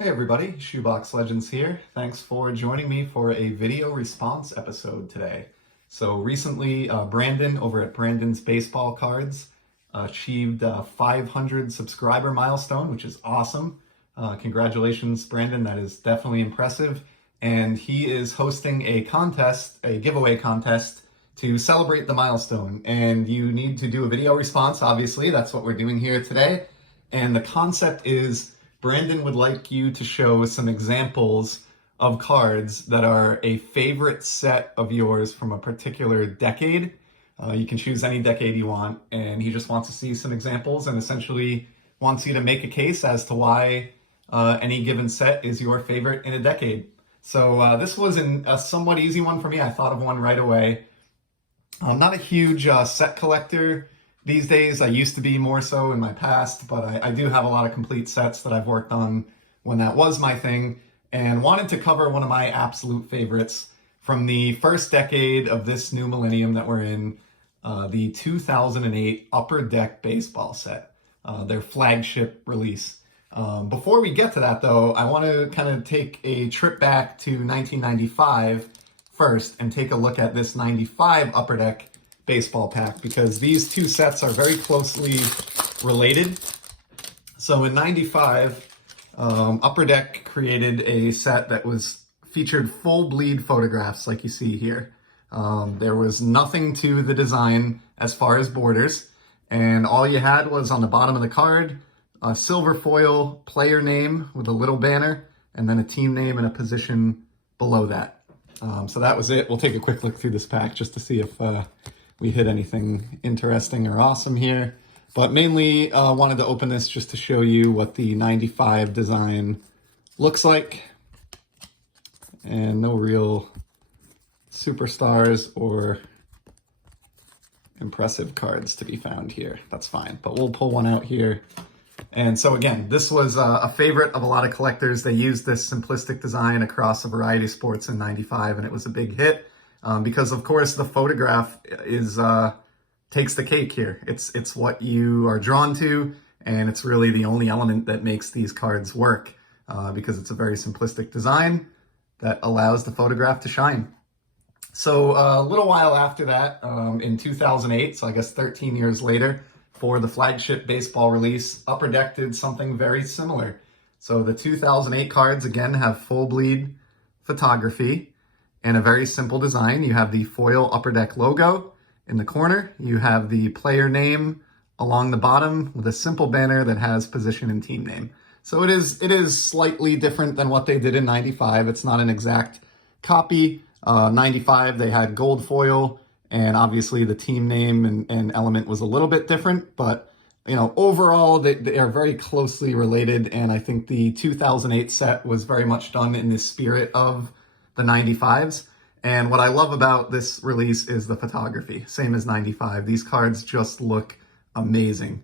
Hey everybody, Shoebox Legends here. Thanks for joining me for a video response episode today. So recently, Brandon over at Brandon's Baseball Cards achieved a 500 subscriber milestone, which is awesome. Congratulations, Brandon. That is definitely impressive. And he is hosting a contest, a giveaway contest to celebrate the milestone. And you need to do a video response, obviously. That's what we're doing here today. And the concept is Brandon would like you to show some examples of cards that are a favorite set of yours from a particular decade. You can choose any decade you want, and he just wants to see some examples and essentially wants you to make a case as to why any given set is your favorite in a decade. So this was a somewhat easy one for me. I thought of one right away. I'm not a huge set collector these days. I used to be more so in my past, but I do have a lot of complete sets that I've worked on when that was my thing, and wanted to cover one of my absolute favorites from the first decade of this new millennium that we're in, the 2008 Upper Deck baseball set, their flagship release. Before we get to that though, I want to kind of take a trip back to 1995 first and take a look at this 95 Upper Deck baseball pack, because these two sets are very closely related. So in 95, Upper Deck created a set that featured full bleed photographs like you see here. There was nothing to the design as far as borders, and all you had was on the bottom of the card a silver foil player name with a little banner, and then a team name and a position below that. So that was it. We'll take a quick look through this pack just to see if we hit anything interesting or awesome here. But mainly wanted to open this just to show you what the 95 design looks like. And no real superstars or impressive cards to be found here. That's fine, but we'll pull one out here. And so again, this was a favorite of a lot of collectors. They used this simplistic design across a variety of sports in 95, and it was a big hit. Because of course the photograph takes the cake here. It's what you are drawn to, and it's really the only element that makes these cards work, because it's a very simplistic design that allows the photograph to shine. So a little while after that, in 2008, so I guess 13 years later, for the flagship baseball release, Upper Deck did something very similar. So the 2008 cards again have full bleed photography and a very simple design. You have the foil Upper Deck logo in the corner. You have the player name along the bottom with a simple banner that has position and team name. So it is slightly different than what they did in 95. It's not an exact copy. 95, they had gold foil, and obviously the team name and element was a little bit different, but you know, overall they are very closely related, and I think the 2008 set was very much done in the spirit of the 95s. And what I love about this release is the photography, same as 95. These cards just look amazing.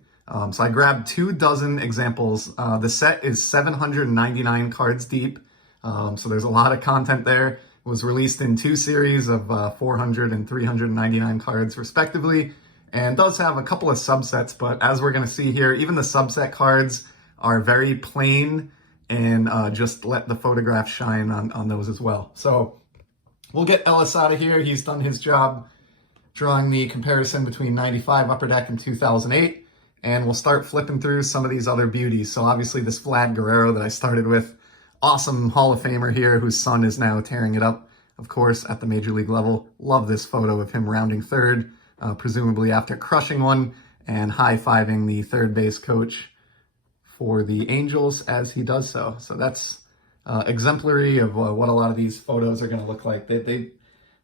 So I grabbed 24 examples. The set is 799 cards deep, so there's a lot of content there. It was released in two series of 400 and 399 cards respectively, and does have a couple of subsets, but as we're going to see here, even the subset cards are very plain and just let the photograph shine on those as well. So we'll get Ellis out of here. He's done his job drawing the comparison between 95 Upper Deck and 2008, and we'll start flipping through some of these other beauties. So obviously this Vlad Guerrero that I started with, awesome Hall of Famer here whose son is now tearing it up, of course, at the Major League level. Love this photo of him rounding third, presumably after crushing one and high-fiving the third base coach for the Angels as he does so. So that's exemplary of what a lot of these photos are going to look like. They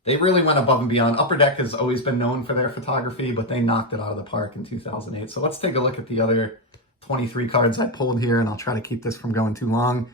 really went above and beyond. Upper Deck has always been known for their photography, but they knocked it out of the park in 2008. So let's take a look at the other 23 cards I pulled here, and I'll try to keep this from going too long.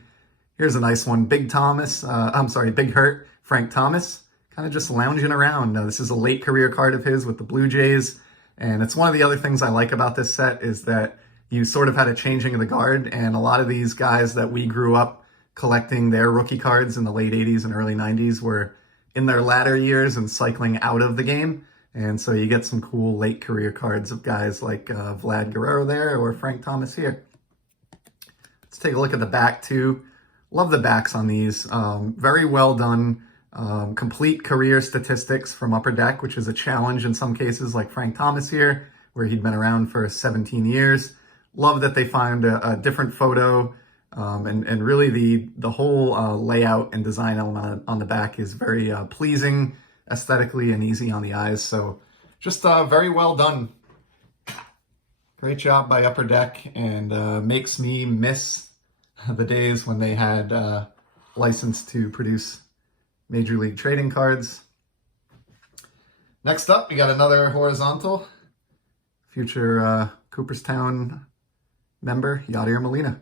Here's a nice one, Big Hurt, Frank Thomas, kind of just lounging around. This is a late career card of his with the Blue Jays, and it's one of the other things I like about this set is that you sort of had a changing of the guard, and a lot of these guys that we grew up collecting their rookie cards in the late 80s and early 90s were in their latter years and cycling out of the game. And so you get some cool late career cards of guys like Vlad Guerrero there or Frank Thomas here. Let's take a look at the back too. Love the backs on these. Very well done. Complete career statistics from Upper Deck, which is a challenge in some cases, like Frank Thomas here, where he'd been around for 17 years. Love that they find a different photo, and really the whole layout and design element on the back is very pleasing aesthetically and easy on the eyes. So just very well done. Great job by Upper Deck, and makes me miss the days when they had license to produce Major League trading cards. Next up, we got another horizontal. Future Cooperstown member, Yachtier Molina.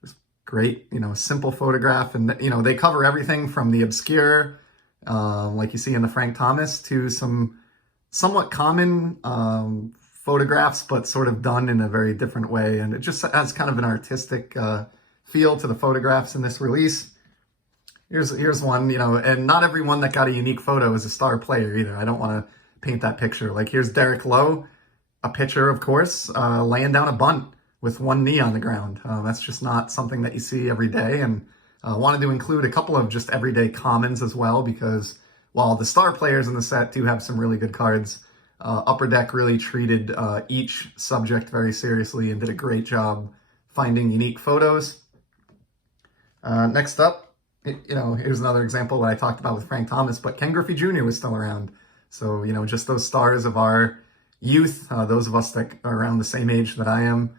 Just great, simple photograph. And, they cover everything from the obscure, like you see in the Frank Thomas, to some somewhat common photographs, but sort of done in a very different way. And it just has kind of an artistic feel to the photographs in this release. Here's one, and not everyone that got a unique photo is a star player either. I don't want to paint that picture. Like, here's Derek Lowe, a pitcher, of course, laying down a bunt with one knee on the ground. That's just not something that you see every day. And wanted to include a couple of just everyday commons as well, because while the star players in the set do have some really good cards, Upper Deck really treated each subject very seriously and did a great job finding unique photos. Next up, here's another example that I talked about with Frank Thomas, but Ken Griffey Jr. was still around. So, just those stars of our youth, those of us that are around the same age that I am,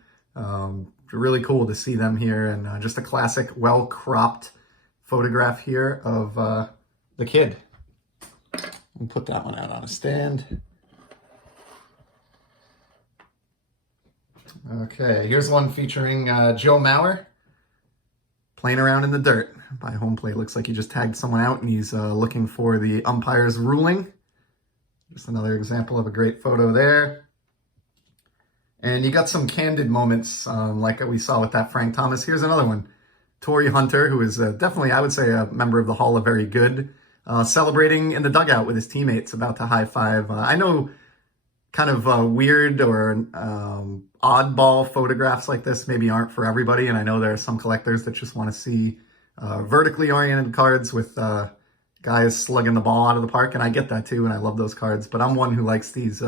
really cool to see them here. And just a classic, well-cropped photograph here of the kid. We'll put that one out on a stand. Okay, here's one featuring Joe Mauer playing around in the dirt by home plate. Looks like he just tagged someone out and he's looking for the umpire's ruling. Just another example of a great photo there. And you got some candid moments like we saw with that Frank Thomas. Here's another one. Torrey Hunter, who is definitely, I would say, a member of the Hall of Very Good, celebrating in the dugout with his teammates, about to high five. I know kind of weird or oddball photographs like this maybe aren't for everybody, and I know there are some collectors that just want to see vertically oriented cards with guys slugging the ball out of the park, and I get that too, and I love those cards, but I'm one who likes these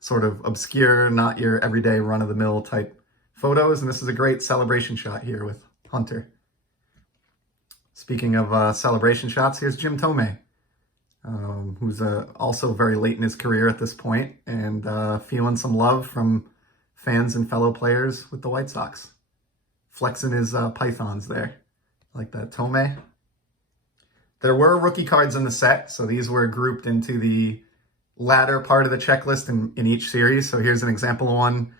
sort of obscure, not your everyday run-of-the-mill type photos, and this is a great celebration shot here with Hunter. Speaking of celebration shots, here's Jim Thome, who's also very late in his career at this point, and feeling some love from fans and fellow players with the White Sox. Flexing his pythons there. Like that, Thome. There were rookie cards in the set, so these were grouped into the latter part of the checklist in each series. So here's an example of one.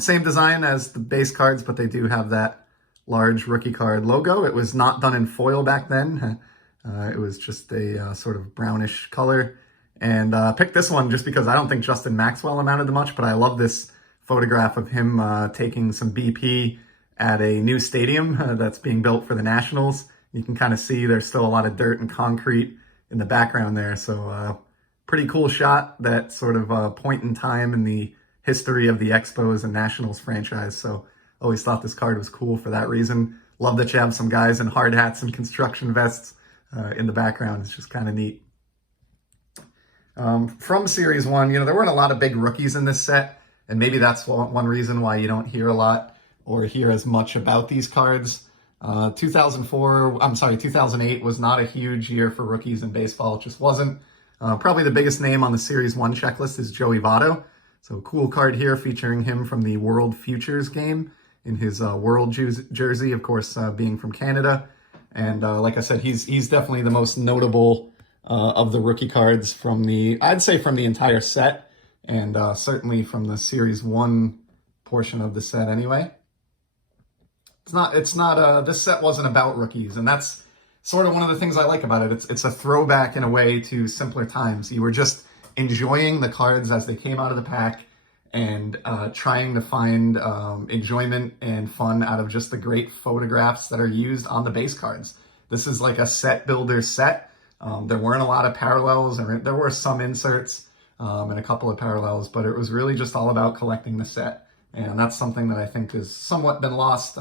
Same design as the base cards, but they do have that large rookie card logo. It was not done in foil back then. It was just a sort of brownish color. And picked this one just because I don't think Justin Maxwell amounted to much, but I love this photograph of him taking some BP at a new stadium that's being built for the Nationals. You can kind of see there's still a lot of dirt and concrete in the background there. So pretty cool shot, that sort of point in time in the history of the Expos and Nationals franchise. So always thought this card was cool for that reason. Love that you have some guys in hard hats and construction vests in the background. It's just kind of neat. From Series 1, there weren't a lot of big rookies in this set, and maybe that's one reason why you don't hear a lot or hear as much about these cards. 2008 was not a huge year for rookies in baseball. It just wasn't. Probably the biggest name on the Series 1 checklist is Joey Votto. So cool card here featuring him from the World Futures game in his World jersey, of course, being from Canada. And like I said, he's definitely the most notable of the rookie cards from I'd say from the entire set, and certainly from the Series 1 portion of the set anyway. This set wasn't about rookies, and that's sort of one of the things I like about it. It's a throwback in a way to simpler times. You were just enjoying the cards as they came out of the pack and trying to find enjoyment and fun out of just the great photographs that are used on the base cards. This is like a set builder set. There weren't a lot of parallels, and there were some inserts and a couple of parallels, but it was really just all about collecting the set. And that's something that I think has somewhat been lost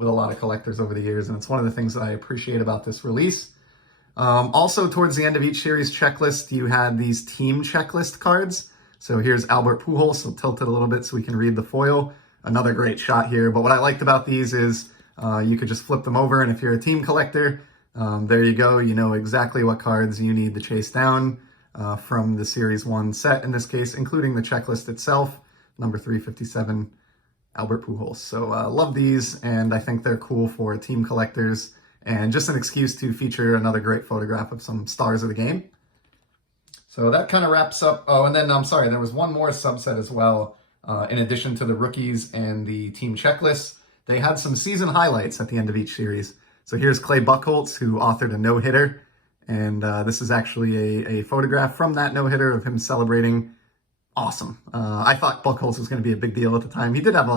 with a lot of collectors over the years, and it's one of the things that I appreciate about this release. Also, towards the end of each series checklist, you had these team checklist cards. So here's Albert Pujols, so tilt it a little bit so we can read the foil. Another great shot here, but what I liked about these is you could just flip them over, and if you're a team collector, there you go. You know exactly what cards you need to chase down from the Series 1 set, in this case, including the checklist itself, number 357, Albert Pujols. So love these, and I think they're cool for team collectors, and just an excuse to feature another great photograph of some stars of the game. So that kind of wraps up. Oh, and then I'm sorry, there was one more subset as well. In addition to the rookies and the team checklists, they had some season highlights at the end of each series. So here's Clay Buchholz, who authored a no-hitter, and this is actually a photograph from that no-hitter of him celebrating. Awesome. I thought Buchholz was going to be a big deal at the time. He did have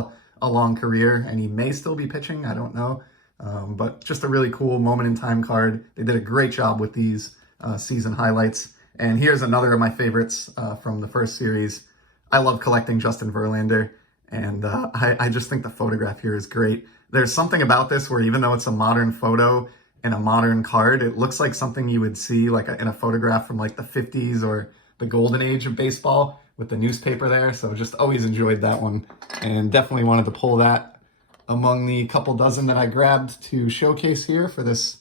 a long career, and he may still be pitching. I don't know. But just a really cool moment in time card. They did a great job with these season highlights. And here's another of my favorites from the first series. I love collecting Justin Verlander, and I just think the photograph here is great. There's something about this where even though it's a modern photo and a modern card, it looks like something you would see like in a photograph from like the 50s or the golden age of baseball with the newspaper there. So just always enjoyed that one, and definitely wanted to pull that among the couple dozen that I grabbed to showcase here for this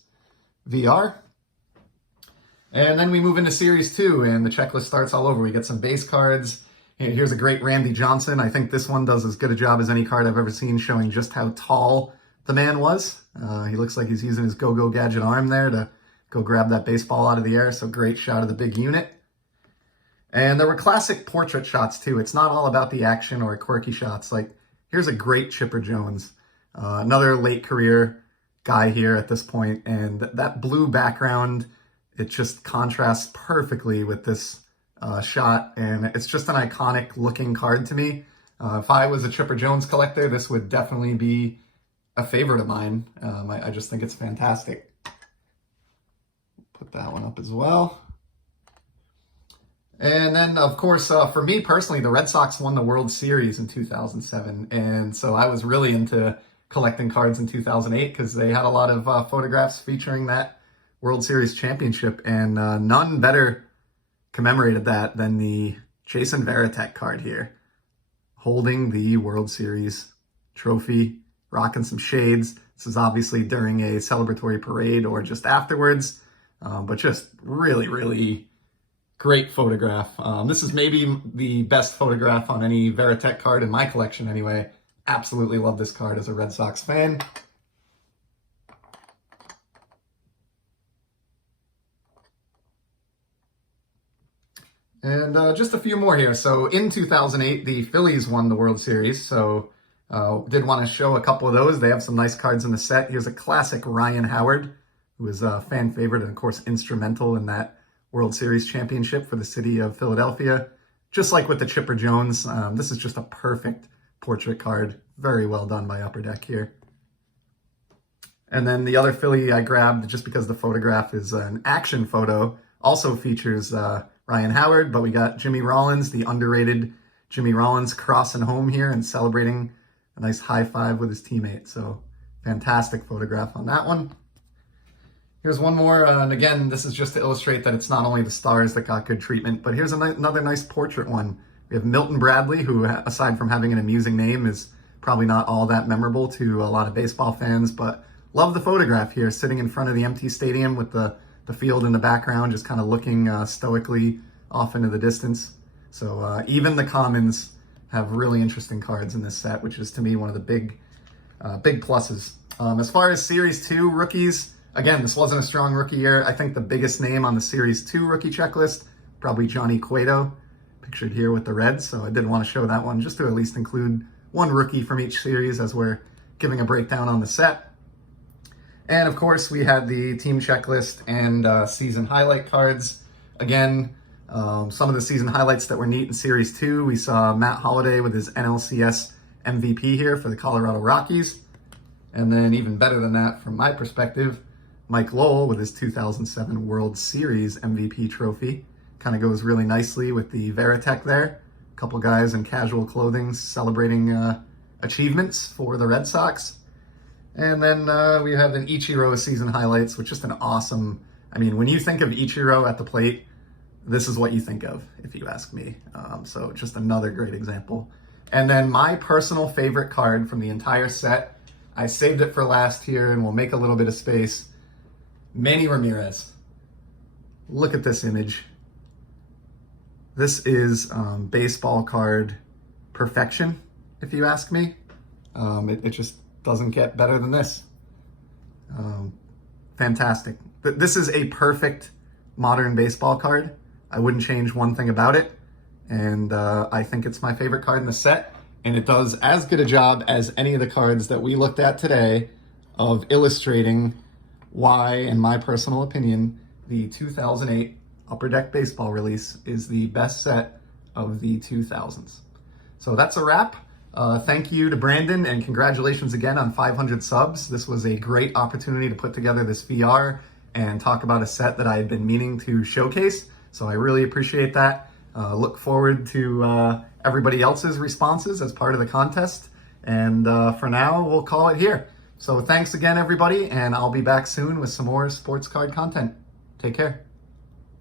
VR. And then we move into Series 2, and the checklist starts all over. We get some base cards. Here's a great Randy Johnson. I think this one does as good a job as any card I've ever seen, showing just how tall the man was. He looks like he's using his go-go gadget arm there to go grab that baseball out of the air. So great shot of the big unit. And there were classic portrait shots too. It's not all about the action or quirky shots. Like here's a great Chipper Jones, another late career guy here at this point. And that blue background, it just contrasts perfectly with this shot, and it's just an iconic looking card to me. If I was a Chipper Jones collector, this would definitely be a favorite of mine. I just think it's fantastic. Put that one up as well. And then, of course, for me personally, the Red Sox won the World Series in 2007, and so I was really into collecting cards in 2008 because they had a lot of photographs featuring that World Series championship, and none better commemorated that than the Jason Varitek card here, holding the World Series trophy, rocking some shades. This is obviously during a celebratory parade or just afterwards, but just really, really great photograph. This is maybe the best photograph on any Varitek card in my collection anyway. Absolutely love this card as a Red Sox fan. And just a few more here. So in 2008, the Phillies won the World Series. So did want to show a couple of those. They have some nice cards in the set. Here's a classic Ryan Howard, who was a fan favorite and, of course, instrumental in that World Series championship for the city of Philadelphia. Just like with the Chipper Jones, this is just a perfect portrait card. Very well done by Upper Deck here. And then the other Philly I grabbed, just because the photograph is an action photo, also features Ryan Howard, but we got Jimmy Rollins, the underrated Jimmy Rollins, crossing home here and celebrating a nice high five with his teammate. So fantastic photograph on that one. Here's one more, and again, this is just to illustrate that it's not only the stars that got good treatment, but here's another nice portrait one. We have Milton Bradley, who, aside from having an amusing name, is probably not all that memorable to a lot of baseball fans, but love the photograph here, sitting in front of the empty stadium with the field in the background, just kind of looking stoically off into the distance. So even the commons have really interesting cards in this set, which is to me one of the big pluses. As far as Series 2 rookies, again, this wasn't a strong rookie year. I think the biggest name on the Series 2 rookie checklist, probably Johnny Cueto, pictured here with the Reds. So I did want to show that one just to at least include one rookie from each series as we're giving a breakdown on the set. And of course, we had the team checklist and season highlight cards. Again, some of the season highlights that were neat in Series 2, we saw Matt Holliday with his NLCS MVP here for the Colorado Rockies. And then even better than that, from my perspective, Mike Lowell with his 2007 World Series MVP trophy. Kind of goes really nicely with the Varitek there. A couple guys in casual clothing celebrating achievements for the Red Sox. And then we have an Ichiro season highlights, which is just an awesome, I mean, when you think of Ichiro at the plate, this is what you think of, if you ask me. So just another great example. And then my personal favorite card from the entire set, I saved it for last here and we'll make a little bit of space. Manny Ramirez. Look at this image. This is baseball card perfection, if you ask me. It just doesn't get better than this. Fantastic. This is a perfect modern baseball card. I wouldn't change one thing about it. And I think it's my favorite card in the set. And it does as good a job as any of the cards that we looked at today of illustrating why, in my personal opinion, the 2008 Upper Deck Baseball release is the best set of the 2000s. So that's a wrap. Thank you to Brandon and congratulations again on 500 subs. This was a great opportunity to put together this VR and talk about a set that I had been meaning to showcase. So I really appreciate that. Look forward to everybody else's responses as part of the contest. And for now, we'll call it here. So thanks again, everybody, and I'll be back soon with some more sports card content. Take care.